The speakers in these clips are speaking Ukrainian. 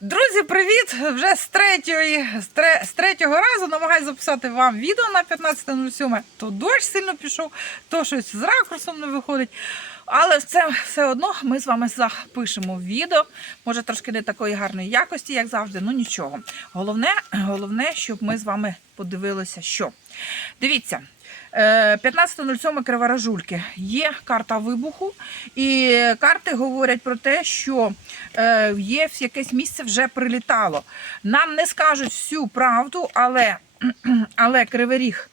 Друзі, привіт! Вже з, третьої, з, тре- з третього разу намагаюся записати вам відео на 15.07. То дощ сильно пішов, то щось з ракурсом не виходить. Але це все одно ми з вами запишемо відео. Може, трошки не такої гарної якості, як завжди, ну нічого. Головне, головне, щоб ми з вами подивилися, що. Дивіться. Е, 15.07 Криворожульки. Є карта вибуху, і карти говорять про те, що е, є якесь місце вже прилітало. Нам не скажуть всю правду, але, але Кривий Ріг,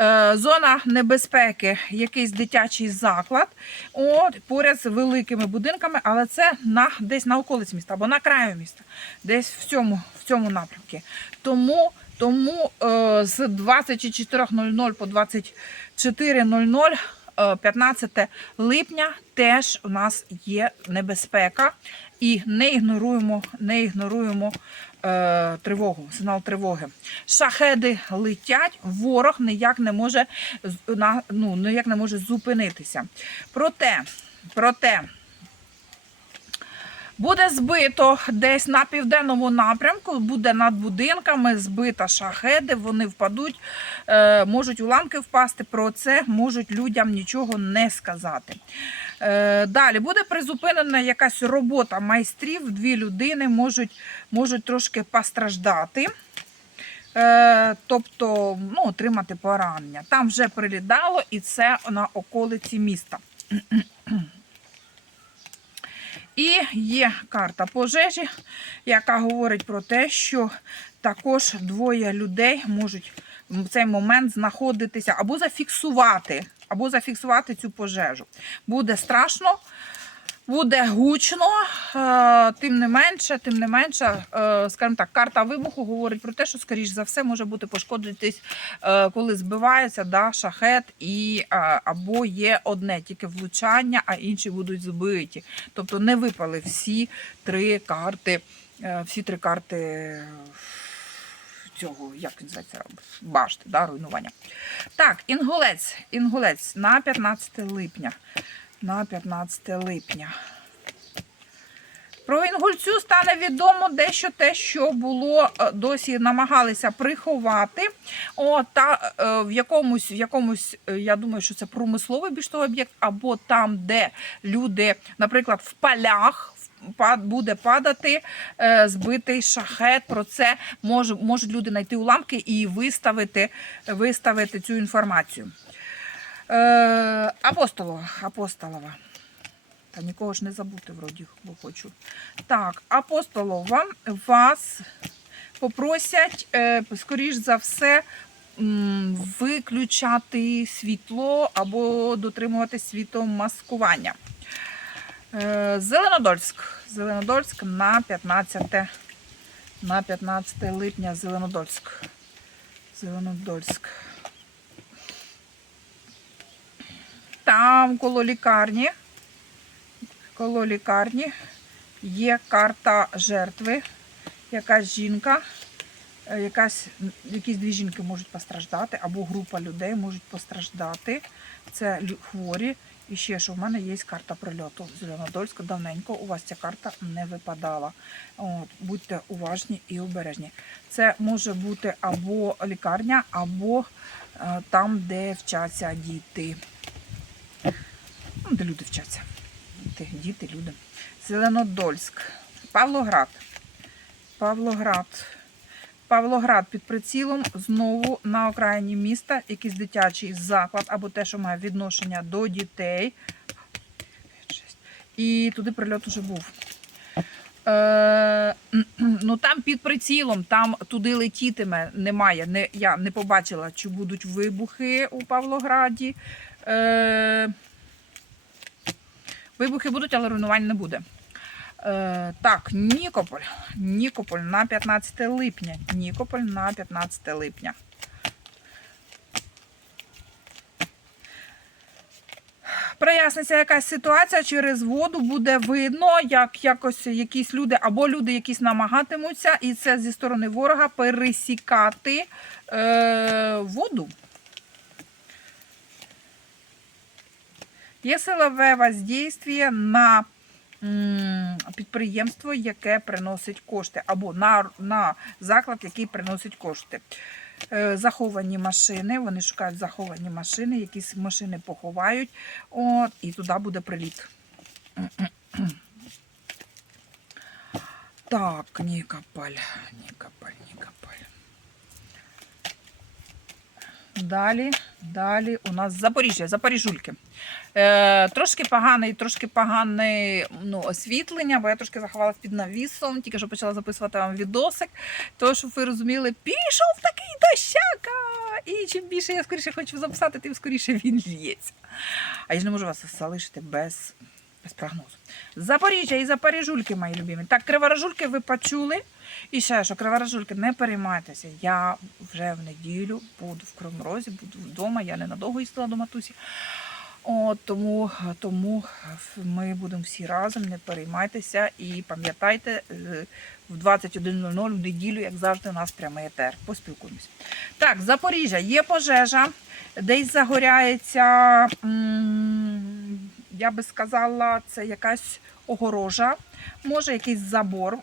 е, зона небезпеки, якийсь дитячий заклад, от, поряд з великими будинками, але це на, десь на околиці міста або на краю міста, десь в цьому, в цьому напрямку. Тому тому е, з 24.00 по 24.00 е, 15 липня теж у нас є небезпека і не ігноруємо, не ігноруємо е, тривогу, сигнал тривоги. Шахеди летять, ворог ніяк не може ну, ніяк не може зупинитися. Проте, проте. Буде збито десь на південному напрямку, буде над будинками збита шахеди, вони впадуть, е, можуть уламки впасти. Про це можуть людям нічого не сказати. Е, далі буде призупинена якась робота майстрів, дві людини можуть, можуть трошки постраждати. Е, тобто ну, отримати поранення. Там вже прилітало і це на околиці міста. І є карта пожежі, яка говорить про те, що також двоє людей можуть в цей момент знаходитися або зафіксувати, або зафіксувати цю пожежу. Буде страшно, буде гучно, е, тим не менше, тим не менше, е, скажімо так, карта вибуху говорить про те, що, скоріш за все, може бути пошкодитись, е, коли збивається да, шахет, і, або є одне тільки влучання, а інші будуть збиті. Тобто не випали всі три карти, всі три карти цього, як він називається, башти, да, руйнування. Так, інгулець, інгулець на 15 липня. На 15 липня. Про інгульцю стане відомо дещо те, що було е, досі намагалися приховати. О, та е, в якомусь, в якомусь, е, я думаю, що це промисловий більш того об'єкт, або там, де люди, наприклад, в полях. Буде падати збитий шахет. Про це мож, можуть люди знайти уламки і виставити, виставити цю інформацію. Е, апостолова. Апостолова. Та нікого ж не забути, вроді, бо хочу. Так, апостолова вас попросять, е, скоріш за все, виключати світло або дотримувати світомаскування. Е, Зеленодольськ. Зеленодольськ на 15, на 15 липня Зеленодольськ. Зеленодольськ. Там коло лікарні. Коло лікарні є карта жертви. Якась жінка, е, якась, якісь дві жінки можуть постраждати, або група людей можуть постраждати. Це хворі. І ще що в мене є карта прильоту Зеленодольська. Давненько у вас ця карта не випадала. От, будьте уважні і обережні. Це може бути або лікарня, або е, там, де вчаться діти. Ну, де люди вчаться. Діти, люди. Зеленодольськ. Павлоград. Павлоград. Павлоград під прицілом знову на окраїні міста, якийсь дитячий заклад або те, що має відношення до дітей. І туди прильот уже був. Е, ну там під прицілом, там туди летітиме, немає. Не, я не побачила, чи будуть вибухи у Павлограді. Е, вибухи будуть, але руйнувань не буде. Е, так, Нікополь. Нікополь на 15 липня. Нікополь на 15 липня. Проясниться якась ситуація через воду, буде видно, як якось якісь люди або люди якісь намагатимуться, і це зі сторони ворога пересікати е, воду. Є силове воздействие на підприємство, яке приносить кошти, або на, на заклад, який приносить кошти. Е, Заховані машини, вони шукають заховані машини, якісь машини поховають, от, і туди буде приліт. Так, Нікополь, Нікополь. Далі, далі у нас Запоріжжя, Запоріжульки. Е, трошки поганий, трошки погане ну, освітлення, бо я трошки заховалась під навісом, тільки що почала записувати вам відосик. То, щоб ви розуміли, пішов такий дощака. І чим більше я скоріше хочу записати, тим скоріше він лється. А я ж не можу вас залишити без, без прогнозу. Запоріжжя і Запоріжульки, мої любимі. Так, криворожульки ви почули. І ще що, криворожульки, не переймайтеся. Я вже в неділю буду в Кривому буду вдома. Я ненадовго їздила до матусі. От, тому, тому ми будемо всі разом, не переймайтеся і пам'ятайте, е, в 21.00 в неділю, як завжди, у нас прямий етер. Поспілкуємось. Так, Запоріжжя, є пожежа, десь загоряється, м, я би сказала, це якась огорожа, може якийсь забор,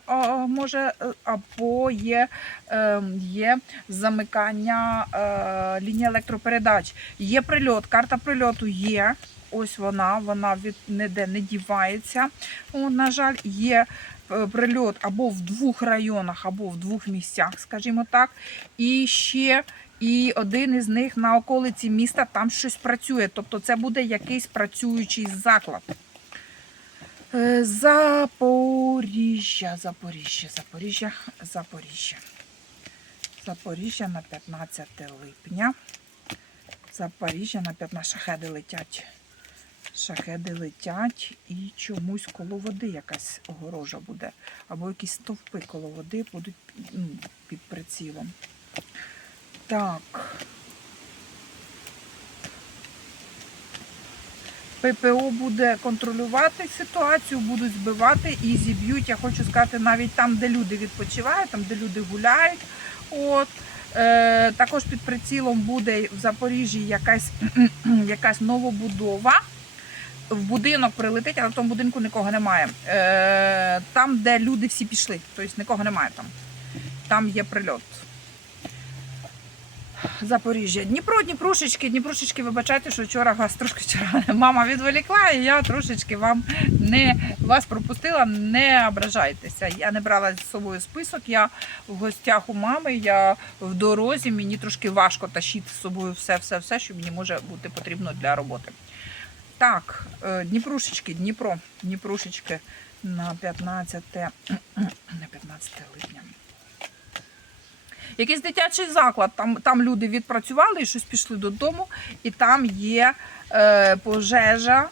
може, е, або є, е, є замикання е, лінії електропередач. Є прильот, карта прильоту є. Ось вона, вона від ніде не дівається. О, на жаль, є е, прильот або в двох районах, або в двох місцях, скажімо так. І ще і один із них на околиці міста там щось працює. Тобто це буде якийсь працюючий заклад. Е, Запоріжжя, Запоріжжя, Запоріжжя, Запоріжжя. Запоріжжя на 15 липня. Запоріжжя на 15 шахеди летять. Шахеди летять і чомусь коло води якась огорожа буде. Або якісь стовпи коло води будуть ну, під прицілом. Так. ППО буде контролювати ситуацію, будуть збивати і зіб'ють. Я хочу сказати, навіть там, де люди відпочивають, там, де люди гуляють. От. Е, також під прицілом буде в Запоріжжі якась, якась новобудова. В будинок прилетить, але в тому будинку нікого немає. Е, там, де люди всі пішли, тобто нікого немає там. Там є прильот. Запоріжжя. Дніпро, Дніпрушечки, Дніпрушечки, вибачайте, що вчора вас трошки вчора мама відволікла, і я трошечки вам не вас пропустила, не ображайтеся. Я не брала з собою список, я в гостях у мами, я в дорозі, мені трошки важко тащити з собою все-все-все, що мені може бути потрібно для роботи. Так, е, Дніпрушечки, Дніпро, Дніпрушечки на 15, на 15 липня. Якийсь дитячий заклад, там, там люди відпрацювали і щось пішли додому, і там є е, пожежа,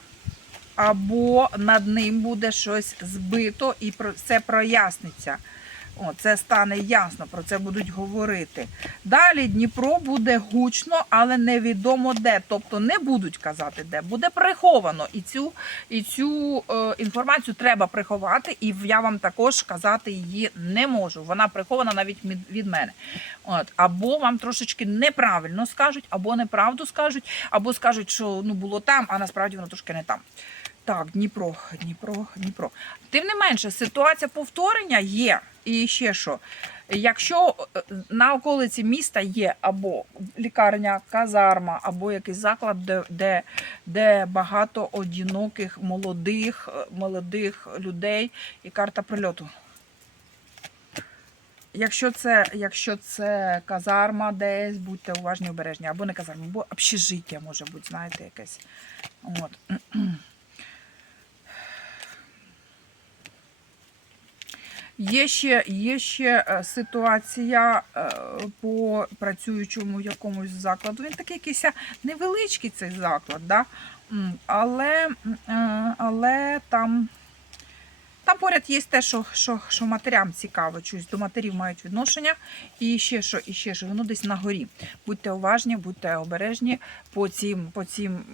або над ним буде щось збито, і це проясниться. О, це стане ясно, про це будуть говорити. Далі Дніпро буде гучно, але невідомо де. Тобто не будуть казати де. Буде приховано. І цю, і цю е, інформацію треба приховати, і я вам також казати її не можу. Вона прихована навіть від, мене. От. Або вам трошечки неправильно скажуть, або неправду скажуть, або скажуть, що ну, було там, а насправді воно трошки не там. Так, Дніпро, Дніпро, Дніпро. Тим не менше, ситуація повторення є. І ще що, якщо е, на околиці міста є або лікарня, казарма, або якийсь заклад, де, де, де багато одиноких молодих, е, молодих людей і карта прильоту. Якщо це, якщо це казарма десь, будьте уважні, обережні, або не казарма, або общежиття може бути, знаєте, якесь. От. Є ще, є ще е, ситуація е, по працюючому якомусь закладу. Він такий якийсь невеличкий цей заклад, да? Але, е, але там, там поряд є те, що, що, що матерям цікаво, чусь до матерів мають відношення. І ще що, і ще що, воно десь на горі. Будьте уважні, будьте обережні по цим, по цим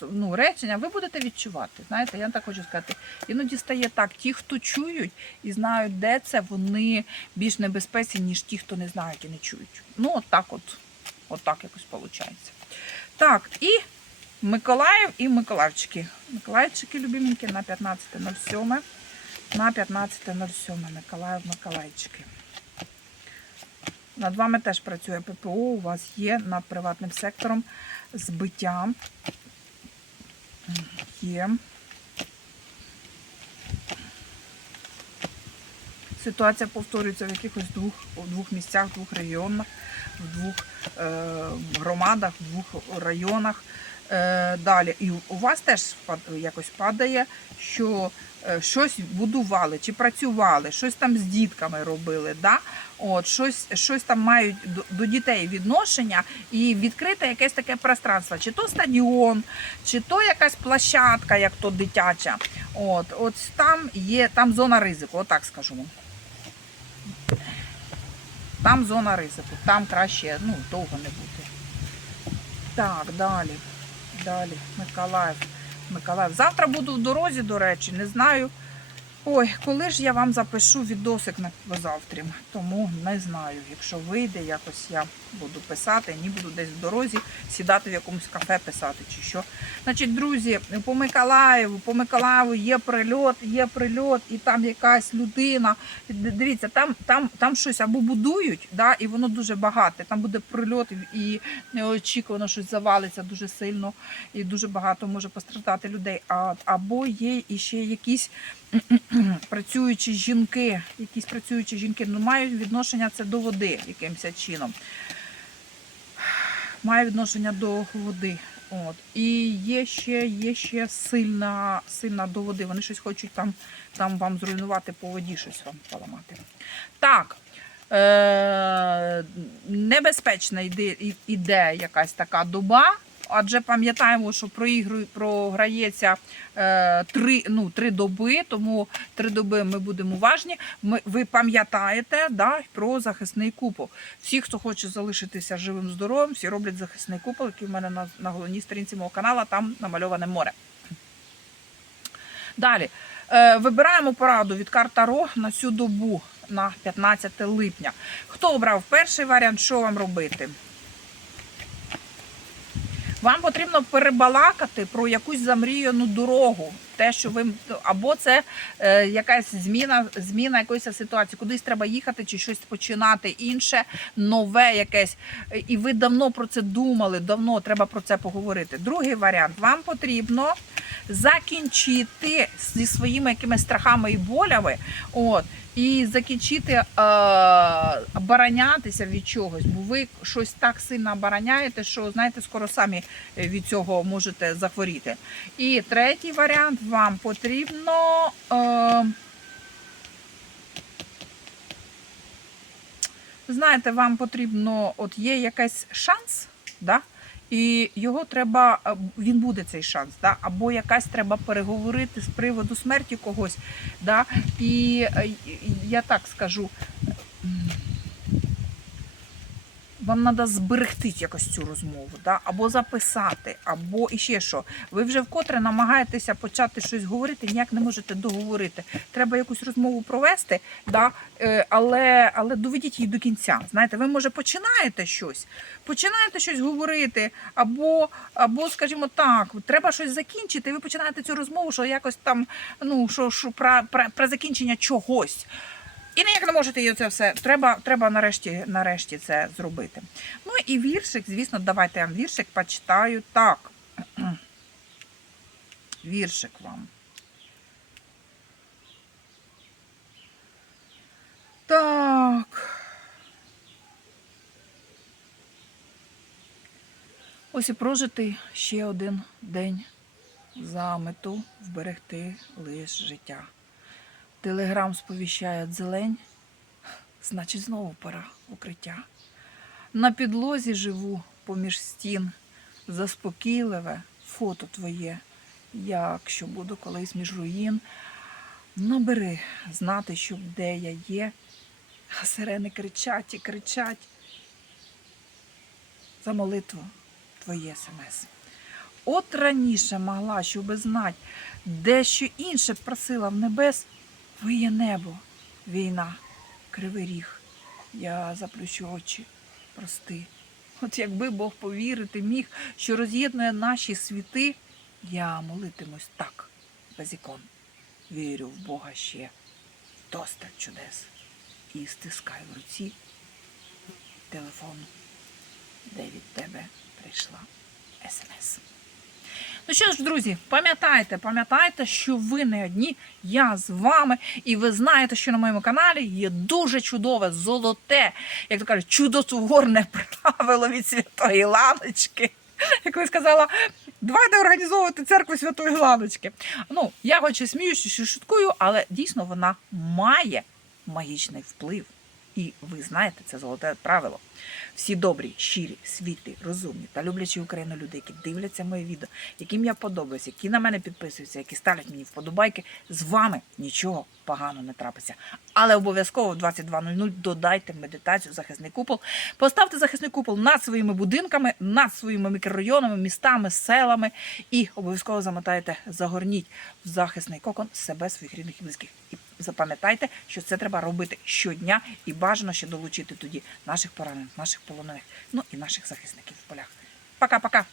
е, ну, реченням, ви будете відчувати. Знаєте, я так хочу сказати. Іноді стає так, ті, хто чують і знають, де це, вони більш небезпечні, ніж ті, хто не знають і не чують. Ну, от так от, от так якось виходить. Так, і Миколаїв і Миколаївчики. Миколаївчики, любименькі, на 15.07. На 15.07. Миколаїв, Миколаївчики. Над вами теж працює ППО. У вас є над приватним сектором збиття. Є. Ситуація повторюється в якихось двох, двох місцях, двох регіонах, в двох е, громадах, в двох районах. Е, далі. І у вас теж якось падає, що е, щось будували чи працювали, щось там з дітками робили. Да? От, щось, щось там мають до, дітей відношення і відкрите якесь таке пространство, чи то стадіон, чи то якась площадка, як то дитяча. От, от там є там зона ризику, отак скажу. Там зона ризику, там краще ну, довго не бути. Так, далі. Далі. Миколаїв. Миколаїв. Завтра буду в дорозі, до речі, не знаю. Ой, коли ж я вам запишу відосик на завтра, тому не знаю. Якщо вийде, якось я буду писати, ні буду десь в дорозі сідати в якомусь кафе писати чи що. Значить, друзі, по Миколаєву, по Миколаєву є прильот, є прильот, і там якась людина. Дивіться, там, там, там щось або будують, да, і воно дуже багате. Там буде прильот і- неочікувано щось завалиться дуже сильно, і дуже багато може постраждати людей. А, або є іще якісь працюючі жінки, якісь працюючі жінки, ну мають відношення це до води якимось чином. Має відношення до води. От. І є ще, є ще сильна, сильна до води. Вони щось хочуть там, там вам зруйнувати по воді, щось вам поламати. Так. Е- небезпечна іде, іде якась така доба. Адже пам'ятаємо, що проігрує, програється е, три, ну, три доби, тому три доби ми будемо уважні. Ми, ви пам'ятаєте да, про захисний купол. Всі, хто хоче залишитися живим, здоровим, всі роблять захисний купол, який в мене на, на головній сторінці мого каналу, там намальоване море. Далі. Е, вибираємо пораду від карт Таро на цю добу на 15 липня. Хто обрав перший варіант, що вам робити? Вам потрібно перебалакати про якусь замріяну дорогу. Те, що ви або це е, якась зміна, зміна якоїсь ситуації, кудись треба їхати чи щось починати інше, нове якесь. Е, І ви давно про це думали, давно треба про це поговорити. Другий варіант: вам потрібно закінчити зі своїми якимись страхами і болями. От. І закінчити е, оборонятися від чогось, бо ви щось так сильно обороняєте, що знаєте, скоро самі від цього можете захворіти. І третій варіант вам потрібно. Е, знаєте, вам потрібно, от є якийсь шанс, да? і його треба, е, він буде цей шанс, да? або якась треба переговорити з приводу смерті когось. Да? І е, я так скажу. Вам треба зберегти якось цю розмову, да? або записати, або іще що. Ви вже вкотре намагаєтеся почати щось говорити, ніяк не можете договорити. Треба якусь розмову провести, да? е, але, але доведіть її до кінця. Знаєте, ви може починаєте щось, починаєте щось говорити, або, або скажімо так, треба щось закінчити. і Ви починаєте цю розмову, що якось там, ну що, що про, про, про закінчення чогось. І ніяк не можете її це все. Треба, треба нарешті, нарешті це зробити. Ну і віршик, звісно, давайте я вам віршик почитаю так. Віршик вам. Так. Ось і прожитий ще один день за мету вберегти лиш життя. Телеграм сповіщає дзелень, значить знову пора укриття. На підлозі живу поміж стін, заспокійливе фото твоє, якщо буду колись між руїн. Набери знати, щоб де я є, а сирени кричать і кричать за молитву твоє смс. От раніше могла, щоби знать, дещо інше просила в небес, виє небо, війна, кривий ріг. Я заплющу очі, прости. От якби Бог повірити міг, що роз'єднує наші світи, я молитимусь так, без ікон. Вірю в Бога ще досталь чудес. І стискаю в руці телефон, де від тебе прийшла смс. Ну що ж, друзі, пам'ятайте, пам'ятайте, що ви не одні, я з вами, і ви знаєте, що на моєму каналі є дуже чудове, золоте, як то кажуть, чудотворне правило від святої ланочки. Як ви сказала, давайте організовувати церкву святої ланочки. Ну, я хоч і сміюся, що шуткую, але дійсно вона має магічний вплив. І ви знаєте це золоте правило. Всі добрі, щирі, світлі, розумні та люблячі Україну люди, які дивляться моє відео, яким я подобаюся, які на мене підписуються, які ставлять мені вподобайки, з вами нічого поганого не трапиться. Але обов'язково в 22.00 додайте медитацію захисний купол. Поставте захисний купол над своїми будинками, над своїми мікрорайонами, містами, селами і обов'язково замотайте, загорніть в захисний кокон себе, своїх рідних і близьких. І запам'ятайте, що це треба робити щодня і бажано ще долучити тоді наших поранених, наших полонених, ну і наших захисників в полях. Пока-пока.